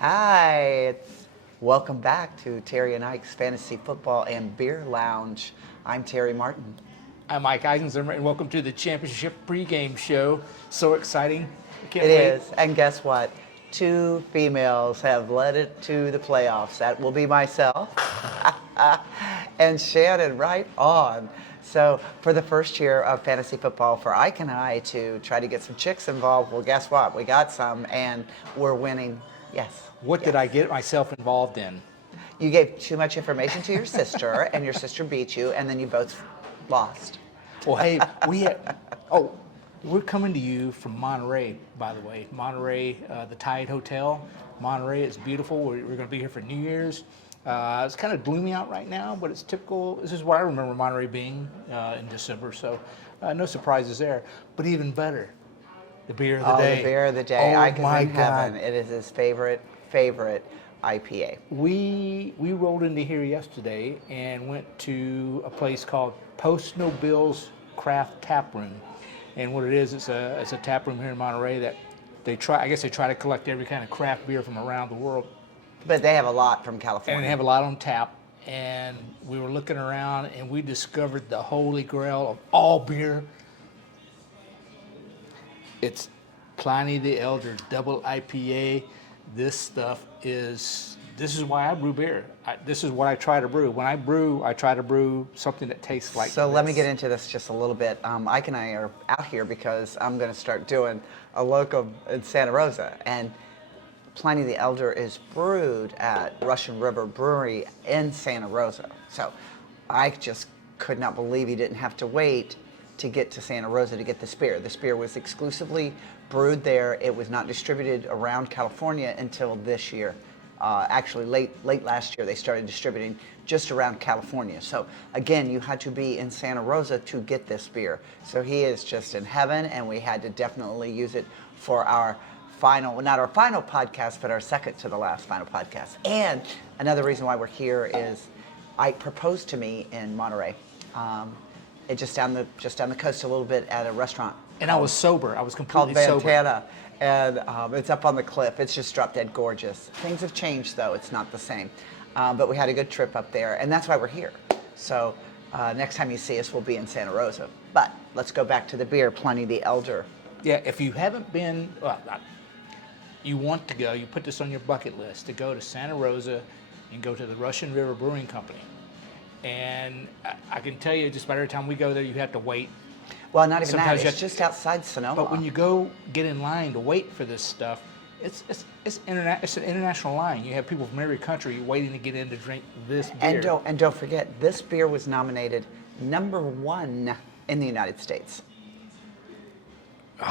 Hi, welcome back to Terry and Ike's Fantasy Football and Beer Lounge. I'm Terry Martin. I'm Mike Eisenzimmer, and welcome to the championship pregame show. So exciting. It is, and guess what? Two females have led it to the playoffs. That will be myself and Shannon right on. So for the first year of fantasy football for Ike and I to try to get some chicks involved, well, guess what? We got some, and we're winning. Yes. What did I get myself involved in? You gave too much information to your sister, and your sister beat you, and then you both lost. Well, hey, we're coming to you from Monterey, by the way. Monterey, the Tide Hotel. Monterey is beautiful. We're going to be here for New Year's. It's kind of gloomy out right now, but it's typical. This is what I remember Monterey being in December, so no surprises there. But even better, the beer of the day. The beer of the day. Oh, Ike is my in God. heaven. It is his favorite IPA. We rolled into here yesterday and went to a place called Post No Bills Craft Tap Room, and what it is, it's a tap room here in Monterey that they try to collect every kind of craft beer from around the world, But they have a lot from California. and they have a lot on tap. And we were looking around and we discovered the holy grail of all beer. It's Pliny the Elder Double IPA. This is why I brew beer. This is what I try to brew. When I brew, I try to brew something that tastes like So this. let me get into this just a little bit. Ike and I are out here because I'm going to start doing a locum in Santa Rosa. And Pliny the Elder is brewed at Russian River Brewery in Santa Rosa. So I just could not believe he didn't have to wait to get to Santa Rosa to get this beer. This beer was exclusively brewed there. It was not distributed around California until this year. Actually, late last year, they started distributing just around California. So again, you had to be in Santa Rosa to get this beer. So he is just in heaven, and we had to definitely use it for our not our final podcast, but our second to the last final podcast. And another reason why we're here is Ike proposed to me in Monterey. Just down the coast a little bit at a restaurant. And I was sober. I was Called completely sober. Vantana. And it's up on the cliff. It's just drop dead gorgeous. Things have changed, though. It's not the same. But we had a good trip up there, and that's why we're here. So next time you see us, we'll be in Santa Rosa. But let's go back to the beer, Pliny the Elder. Yeah, if you haven't been, you want to go, you put this on your bucket list to go to Santa Rosa and go to the Russian River Brewing Company. And I can tell you, just about every time we go there, you have to wait. Well, not even Sometimes that. It's just outside Sonoma. But when you go get in line to wait for this stuff, it's an international line. You have people from every country waiting to get in to drink this beer. And don't forget, this beer was nominated #1 in the United States.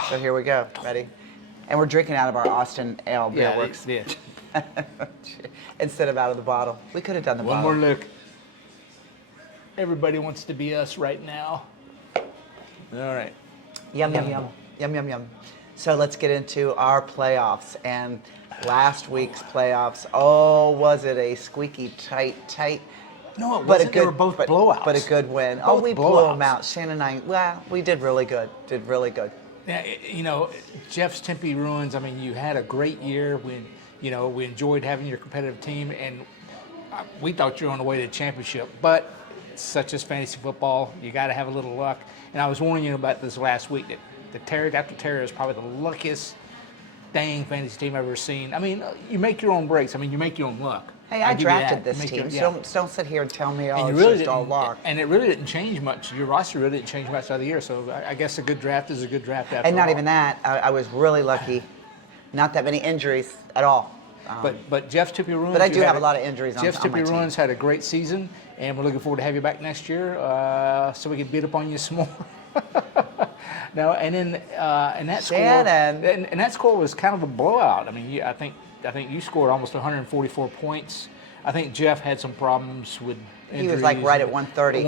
So here we go. Ready? And we're drinking out of our Austin Ale Beer Works. Yeah. Instead of out of the bottle. We could have done the One bottle. more look. Everybody wants to be us right now. All right. Yum, yum, yum. Yum, yum, yum. So let's get into our playoffs. And last week's playoffs, oh, was it a squeaky tight. No, it wasn't. They were both blowouts. But a good win. Both We blew blowouts. them out. Shannon and I, well, we did really good. Yeah, Jeff's Tempe Ruins, I mean, you had a great year when, we enjoyed having your competitive team, and we thought you were on the way to the championship. But such as fantasy football, you got to have a little luck. And I was warning you about this last week that the Terry after Terry is probably the luckiest dang fantasy team I've ever seen. I mean, you make your own breaks. I mean, you make your own luck. Hey, I give you drafted that. this You make team. your- yeah. Don't sit here and tell me, And oh, you it's really just all didn't, luck. and it really didn't change much. Your roster really didn't change much out of the year. So I guess a good draft is a good draft after And not all. even that. I was really lucky. Not that many injuries at all. But Jeff's Tippy Ruins. But I do have a lot of injuries on Jeff's my Tippy team. Ruins had a great season, and we're looking forward to have you back next year so we can beat up on you some more. Now, and that Shannon. score, and that score was kind of a blowout. I mean, I think you scored almost 144 points. I think Jeff had some problems with injuries. He was like right at 130.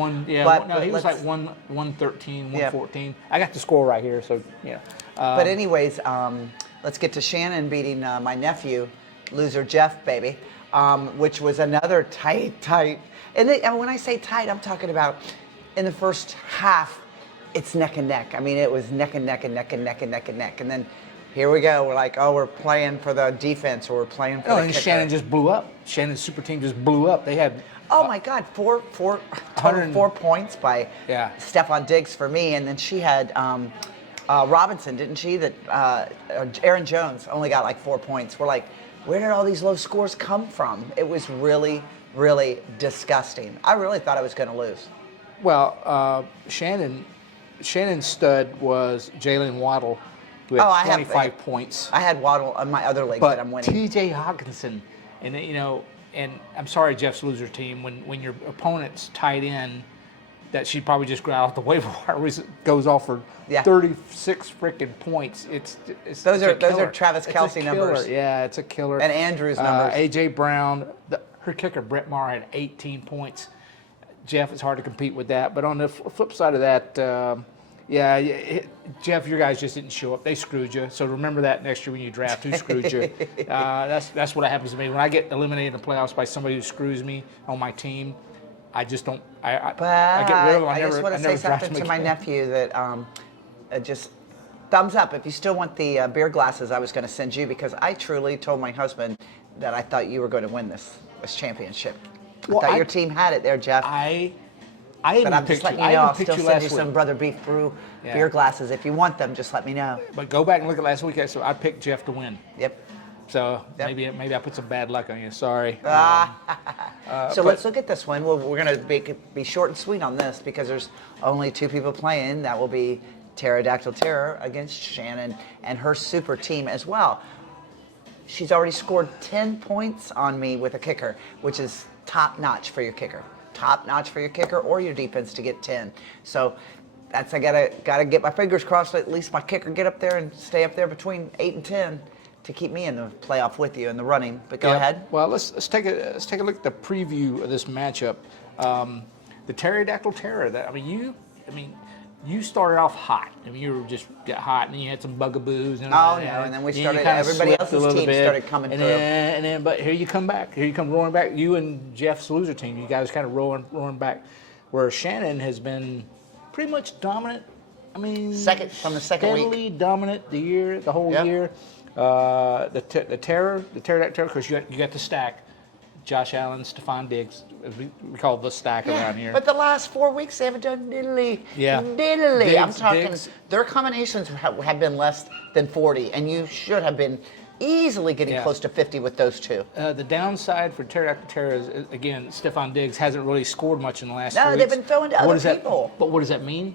He was like 113, 114. I got the score right here, so yeah. But anyways, let's get to Shannon beating my nephew, loser Jeff, baby, which was another tight. And when I say tight, I'm talking about in the first half, it's neck and neck. I mean, it was neck and neck and neck and neck and neck and neck. And then here we go. We're like, oh, we're playing for the defense, or we're playing for No, the and kicker. Shannon just blew up. Shannon's super team just blew up. They had Oh my God, total 4 points by Stephon Diggs for me, and then she had Robinson, didn't she? That Aaron Jones only got like 4 points. We're like, where did all these low scores come from? It was really, really disgusting. I really thought I was going to lose. Well, Shannon's stud was Jalen Waddle, who had 25 points. I had Waddle on my other league that I'm winning. T.J. Hawkinson, and and I'm sorry, Jeff's loser team. When your opponent's tight end, that she probably just got off the waiver wire goes off for 36 freaking points. Those are Travis Kelce numbers. Yeah, it's a killer. And Andrew's numbers. A.J. Brown, her kicker Brett Maher had 18 points. Jeff, it's hard to compete with that. But on the flip side of that, Jeff, your guys just didn't show up. They screwed you. So remember that next year when you draft. Who screwed you? That's what happens to me when I get eliminated in the playoffs by somebody who screws me on my team. I just don't. I get rid of them. I just want to say something to my nephew that just thumbs up. If you still want the beer glasses, I was going to send you, because I truly told my husband that I thought you were going to win this championship. I thought your team had it there, Jeff. I but I'm just letting you know, I'll still send you some Brother Beef Brew beer glasses. If you want them, just let me know. But go back and look at last week. So I picked Jeff to win. Yep. So maybe I put some bad luck on you. Sorry. So let's look at this one. We're going to be short and sweet on this, because there's only 2 people playing. That will be Pterodactyl Terror against Shannon and her super team as well. She's already scored 10 points on me with a kicker, which is top notch for your kicker. Top notch for your kicker or your defense to get 10. So I gotta get my fingers crossed that at least my kicker get up there and stay up there between 8 and 10 to keep me in the playoff with you in the running. But go ahead. Well, let's take a look at the preview of this matchup. The Pterodactyl Terror. You started off hot. You got hot, and then you had some bugaboos. And then we started. Everybody else's team started coming through. But here you come back. Here you come roaring back. You and Jeff's loser team. You guys kind of roaring back. Where Shannon has been pretty much dominant. Second week. Steadily dominant the whole year. The Pterodactyl Terror, because you got the stack. Josh Allen, Stephon Diggs, as we call the stack around here. But the last 4 weeks they haven't done diddly. Yeah. Diddly. I'm talking, their combinations have been less than 40, and you should have been easily getting close to 50 with those 2. The downside for Pterodactyl Terror is, again, Stephon Diggs hasn't really scored much in the last 3 weeks. No, they've been throwing to other people. But what does that mean?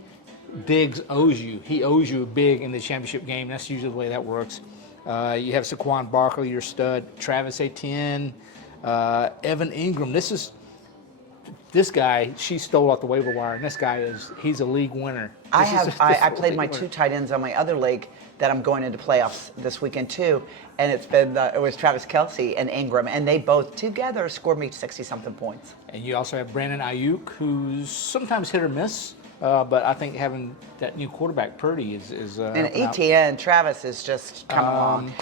Diggs owes you. He owes you big in the championship game. That's usually the way that works. You have Saquon Barkley, your stud, Travis Etienne, Evan Ingram. This guy, she stole off the waiver wire, and this guy he's a league winner. I played my 2 tight ends on my other league that I'm going into playoffs this weekend too, and it was Travis Kelce and Ingram, and they both together scored me 60-something points. And you also have Brandon Ayuk, who's sometimes hit or miss, but I think having that new quarterback Purdy is and ETN Travis is just coming along.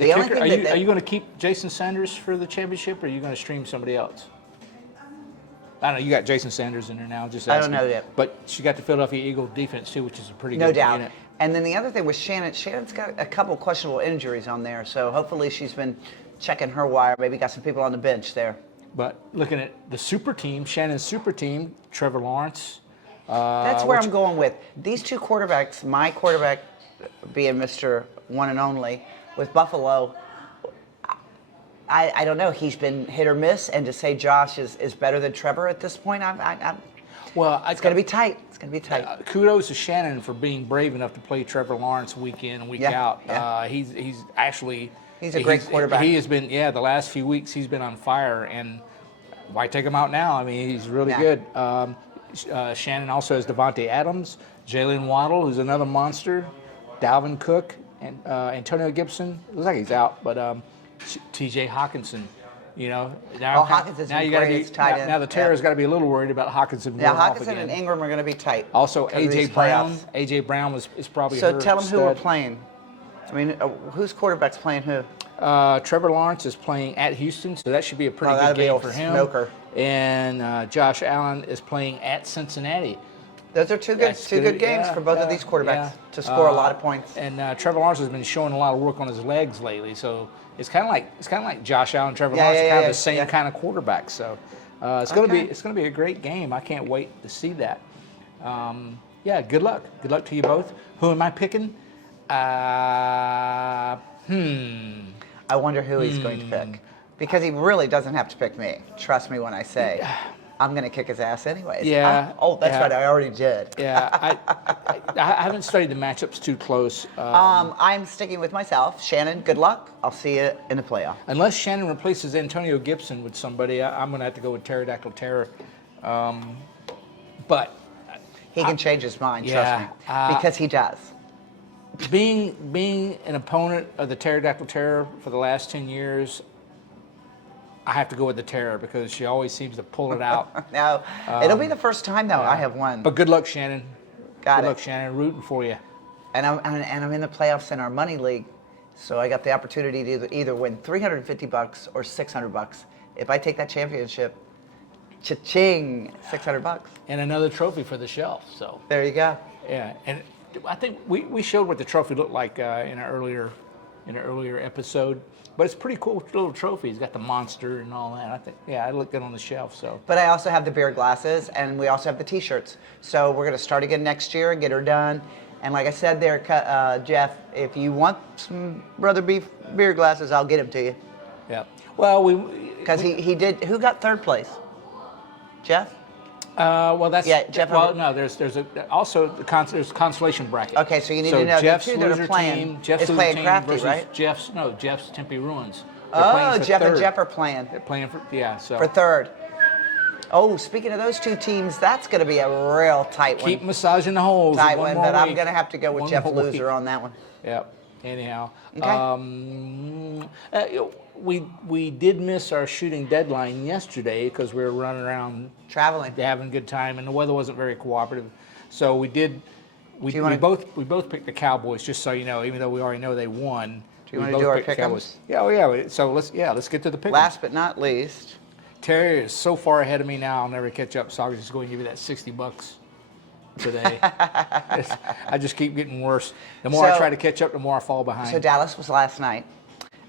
Are you going to keep Jason Sanders for the championship, or are you going to stream somebody else? I don't know. You got Jason Sanders in there now. I don't know yet. But she got the Philadelphia Eagles defense too, which is a pretty good. No doubt. Unit. And then the other thing was Shannon's got a couple questionable injuries on there, so hopefully she's been checking her wire. Maybe got some people on the bench there. But looking at the super team, Shannon's super team, Trevor Lawrence. That's where I'm going with these 2 quarterbacks. My quarterback being Mr. One and Only with Buffalo. I don't know. He's been hit or miss, and to say Josh is better than Trevor at this point, it's going to be tight. It's going to be tight. Kudos to Shannon for being brave enough to play Trevor Lawrence week in and week out. Yeah. He's a great quarterback. He has been, the last few weeks he's been on fire, and why take him out now? He's really good. Shannon also has Devontae Adams, Jalen Waddle, who's another monster, Dalvin Cook, and Antonio Gibson. Looks like he's out, but T.J. Hawkinson. Hawkinson's now you tight end. Now the Terror's got to be a little worried about Hawkinson. Yeah, Hawkinson and Ingram are going to be tight. Also, A.J. Brown. A.J. Brown is probably. So tell them who we're playing. Whose quarterback's playing who? Trevor Lawrence is playing at Houston, so that should be a pretty good game for him. Smoker. And Josh Allen is playing at Cincinnati. Those are two good games for both of these quarterbacks to score a lot of points. And Trevor Lawrence has been showing a lot of work on his legs lately, so it's kind of like Josh Allen, Trevor Lawrence, kind of the same kind of quarterback. So it's gonna be a great game. I can't wait to see that. Good luck. Good luck to you both. Who am I picking? I wonder who he's going to pick, because he really doesn't have to pick me. Trust me when I say I'm going to kick his ass anyways. Yeah. That's right. I already did. Yeah. I haven't studied the matchups too close. I'm sticking with myself. Shannon, good luck. I'll see you in the playoff. Unless Shannon replaces Antonio Gibson with somebody, I'm going to have to go with Pterodactyl Terror. But he can change his mind. Trust me, because he does. Being an opponent of the Pterodactyl Terror for the last 10 years, I have to go with the Terror because she always seems to pull it out. No, it'll be the first time though I have won. But good luck, Shannon. Good luck, Shannon. Rooting for you. And I'm in the playoffs in our money league, so I got the opportunity to either win $350 or $600. If I take that championship, cha-ching, $600. And another trophy for the shelf. So there you go. Yeah, and I think we showed what the trophy looked like in an earlier episode. But it's a pretty cool little trophy. It's got the monster and all that. I think, I looked good on the shelf. So. But I also have the beer glasses, and we also have the T-shirts. So we're going to start again next year and get her done. And like I said there, Jeff, if you want some Brother Beef beer glasses, I'll get them to you. Yeah. Well, because he did. Who got third place? Jeff. Jeff. Well, no. There's there's consolation bracket. Okay, so you need to know Jeff's the two that are playing is playing Crafty, right? Jeff's Tempe Ruins. Jeff and Jeff are playing. They're playing for for third. Oh, speaking of those two teams, that's going to be a real tight one. Keep massaging the holes. Tight one, but I'm going to have to go with Jeff Loser on that one. Yep. Anyhow, okay. We did miss our shooting deadline yesterday because we were running around traveling, having a good time, and the weather wasn't very cooperative. So we both picked the Cowboys, just so you know, even though we already know they won. Do you want to do our pick-ems? Yeah. So let's get to the pick-ems. Last but not least, Terry is so far ahead of me now. I'll never catch up. So I'll just go and give you that $60 today. I just keep getting worse. The more I try to catch up, the more I fall behind. So Dallas was last night.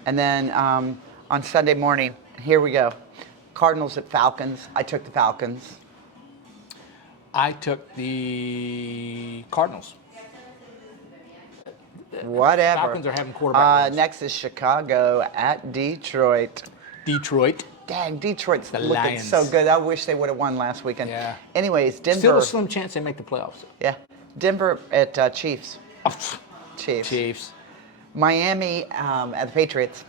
And then on Sunday morning, here we go. Cardinals at Falcons. I took the Falcons. I took the Cardinals. Whatever. Falcons are having quarterback wins. Next is Chicago at Detroit. Dang, Detroit's looking Lions. so good. I wish they would have won last weekend. Yeah. Anyways, Denver. Still a slim chance they make the playoffs. Yeah. Denver at Chiefs. Chiefs. Miami at the Patriots.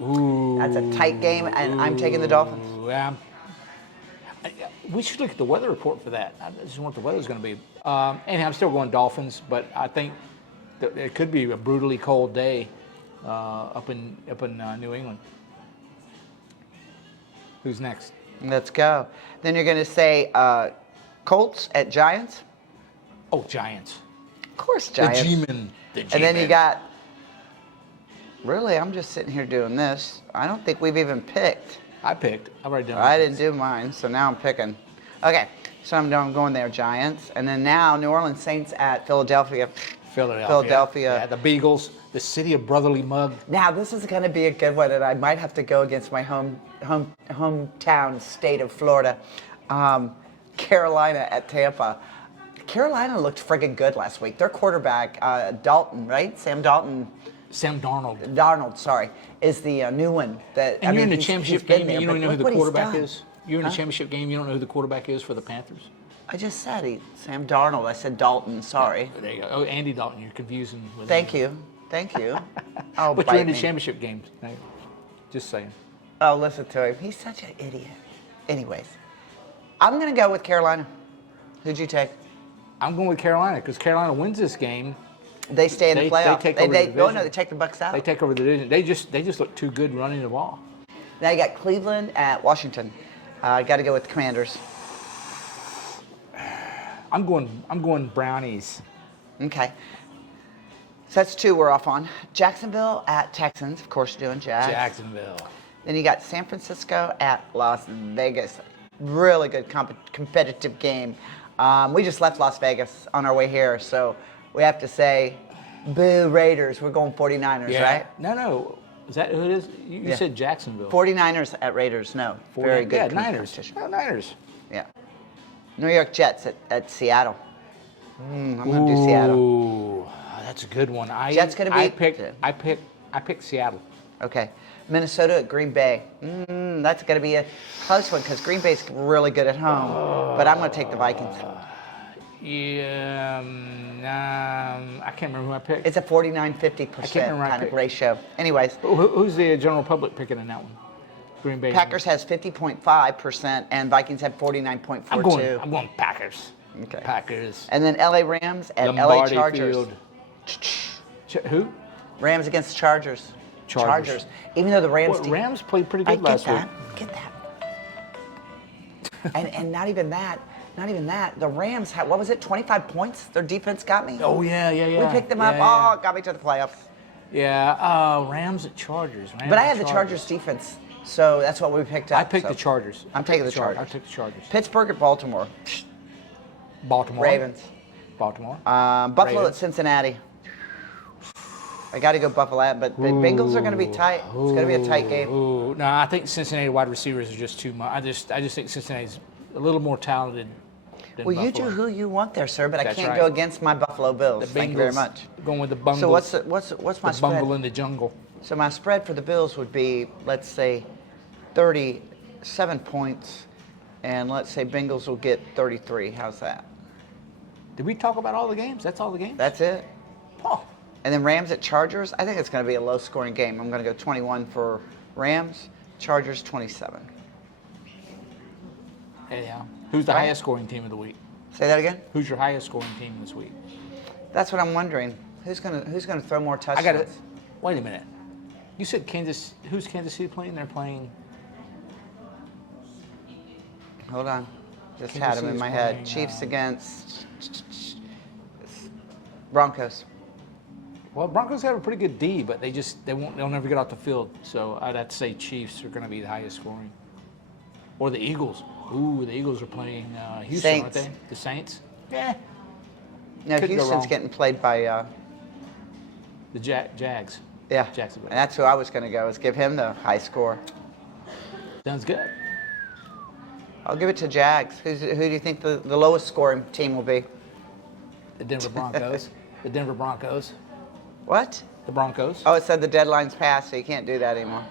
Ooh. That's a tight game, and I'm taking the Dolphins. Yeah. We should look at the weather report for that. I just wonder what the weather's going to be. Anyhow, I'm still going Dolphins, but I think it could be a brutally cold day up in New England. Who's next? Let's go. Then you're going to say Colts at Giants. Oh, Giants. Of course, Giants. The G-Men. And then you got. Really, I'm just sitting here doing this. I don't think we've even picked. I've already done. I didn't do mine, so now I'm picking. Okay, so I'm going there, Giants, and then now New Orleans Saints at Philadelphia. Yeah, the Beagles, the city of brotherly mug. Now this is going to be a good one, and I might have to go against my hometown state of Florida. Carolina at Tampa. Carolina looked friggin' good last week. Their quarterback, Dalton, right? Sam Darnold, is the new one. And you're in the championship game, and you don't know who the quarterback is? You're in the Huh? championship game, you don't know who the quarterback is for the Panthers? I just said Sam Darnold. I said Dalton, sorry. There you go. Oh, Andy Dalton, you're confusing with Thank him. you. Oh, but you're in the championship games. No, just saying. Oh, listen to him. He's such an idiot. Anyways, I'm going to go with Carolina. Who'd you take? I'm going with Carolina because Carolina wins this game. They stay in the playoffs. They take over the division. No, they take the Bucs out. They take over the division. They just look too good running the ball. Now you got Cleveland at Washington. Got to go with the Commanders. I'm going Brownies. Okay. So that's two we're off on. Jacksonville at Texans. Of course, doing Jags. Jacksonville. Then you got San Francisco at Las Vegas. Really good competitive game. We just left Las Vegas on our way here, so we have to say, boo Raiders. We're going 49ers, right? No. Is that who it is? You said Jacksonville. 49ers at Raiders, no. Very good. Yeah, Niners. competition. No, Niners. Yeah. New York Jets at Seattle. I'm going to do Seattle. Ooh, that's a good one. Jets going to be... I picked Seattle. Okay. Minnesota at Green Bay. That's going to be a close one because Green Bay's really good at home. But I'm going to take the Vikings. Yeah, I can't remember who I picked. It's a 49-50% kind of ratio. Anyways. Who's the general public picking in that one? Green Bay. Packers has 50.5% and Vikings have 49.42%. I'm going Packers. Okay. Packers. And then LA Rams at Lombardi LA Chargers. Field. Who? Rams against Chargers. Chargers. Even though the Rams Rams played pretty good last week. Get that. and not even that. The Rams had, what was it, 25 points? Their defense got me. Oh, yeah. We picked them up. Yeah. Oh, got me to the playoffs. Yeah, Rams at Chargers. But I had the Chargers defense, so that's what we picked up. I picked the Chargers. I'm taking the Chargers. I took the Chargers. Pittsburgh at Baltimore. Baltimore. Ravens. Baltimore. Buffalo at Cincinnati. I got to go Buffalo, but the Bengals are going to be tight. It's going to be a tight game. No, I think Cincinnati wide receivers are just too much. I just think Cincinnati's a little more talented than Well, Buffalo. you do who you want there, sir, but That's I can't right. go against my Buffalo Bills. The Thank you very much. Going with the Bungles. So what's my the spread? Bungle in the jungle. So my spread for the Bills would be, let's say, 37 points, and let's say Bengals will get 33. How's that? Did we talk about all the games? That's all the games? That's it. Oh. And then Rams at Chargers. I think it's going to be a low-scoring game. I'm going to go 21 for Rams. Chargers 27. Yeah. Who's the highest scoring team of the week? Say that again. Who's your highest scoring team this week? That's what I'm wondering. Who's going to throw more touchdowns? I got it. Wait a minute. You said Kansas. Who's Kansas City playing? They're playing. Hold on. Just Kansas had them in City's my head. playing, Chiefs against Broncos. Well, Broncos have a pretty good D, but they'll never get off the field. So I'd have to say Chiefs are going to be the highest scoring. Or the Eagles. Ooh, the Eagles are playing Houston, Saints. aren't they? The Saints? Yeah. No, Couldn't go Houston's wrong. getting played by The Jags. yeah. Jacksonville. And that's who I was going to go, is give him the high score. Sounds good. I'll give it to Jags. Who do you think the lowest scoring team will be? The Denver Broncos. The Denver Broncos. What? The Broncos. Oh, it said the deadline's passed, so you can't do that anymore.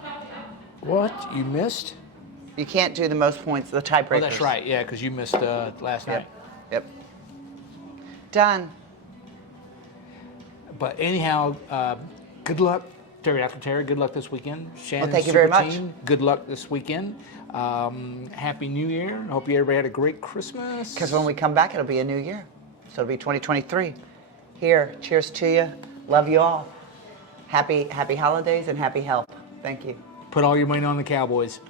What? You missed? You can't do the most points, the tiebreakers. Oh, that's right. Yeah, because you missed last night. Yep. Done. But anyhow, good luck, Terry after Terry. Good luck this weekend. Shannon's thank you very super much. team, good luck this weekend. Happy New Year. I hope everybody had a great Christmas. Because when we come back, it'll be a new year. So it'll be 2023. Here, cheers to you. Love you all. Happy holidays and happy health. Thank you. Put all your money on the Cowboys.